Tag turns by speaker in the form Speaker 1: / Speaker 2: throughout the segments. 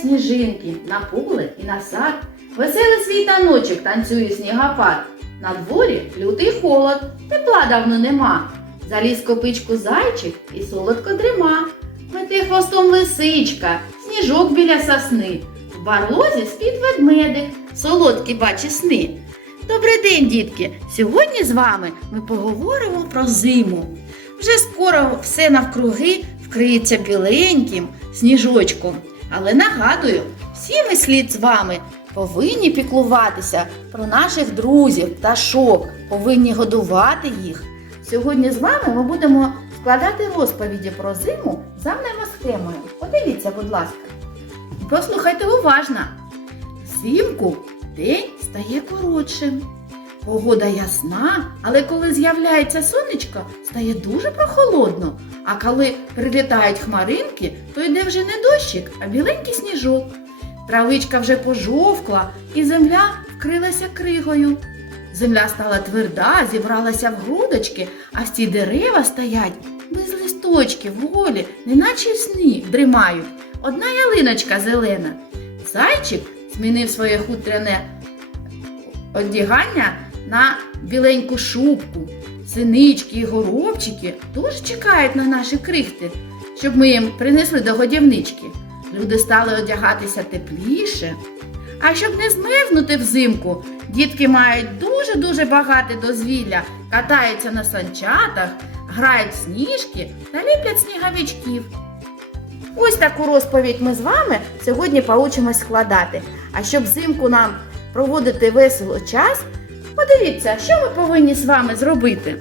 Speaker 1: сніжинки на поле і на сад. Веселий свій таночок танцює снігопад. На дворі лютий холод, тепла давно нема. Заліз копичку зайчик і солодко дрема. Мете хвостом лисичка, сніжок біля сосни. В барлозі спить ведмедик, солодкі бачить сни. Добрий день, дітки! Сьогодні з вами ми поговоримо про зиму. Вже скоро все навкруги вкриється біленьким сніжочком. Але нагадую, всі ми слід з вами повинні піклуватися про наших друзів, пташок, повинні годувати їх. Сьогодні з вами ми будемо складати розповіді про зиму за схемою. Подивіться, будь ласка. Послухайте уважно. Взимку день стає коротшим. Погода ясна, але коли з'являється сонечко, стає дуже прохолодно. А коли прилітають хмаринки, то йде вже не дощик, а біленький сніжок. Травичка вже пожовкла, і земля вкрилася кригою. Земля стала тверда, зібралася в грудочки, а всі дерева стоять без листочків, голі, неначе сни дрімають. Одна ялиночка зелена. Зайчик змінив своє хутряне одягання на біленьку шубку. Синички і горобчики теж чекають на наші крихти, щоб ми їм принесли до годівнички. Люди стали одягатися тепліше. А щоб не змерзнути взимку, дітки мають дуже-дуже багате дозвілля, катаються на санчатах, грають сніжки та ліплять сніговичків. Ось таку розповідь ми з вами сьогодні поучимось складати. А щоб взимку нам проводити весело час, подивіться, що ми повинні з вами зробити.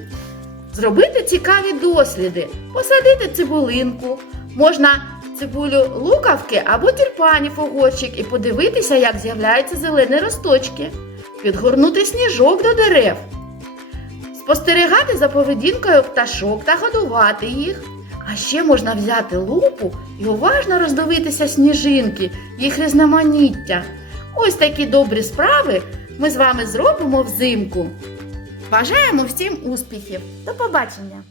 Speaker 1: Зробити цікаві досліди, посадити цибулинку, можна цибулю лукавки або тюльпанів у горщик і подивитися, як з'являються зелені росточки, підгорнути сніжок до дерев, спостерігати за поведінкою пташок та годувати їх. А ще можна взяти лупу і уважно роздивитися сніжинки, їх різноманіття. Ось такі добрі справи ми з вами зробимо взимку. Бажаємо всім успіхів! До побачення!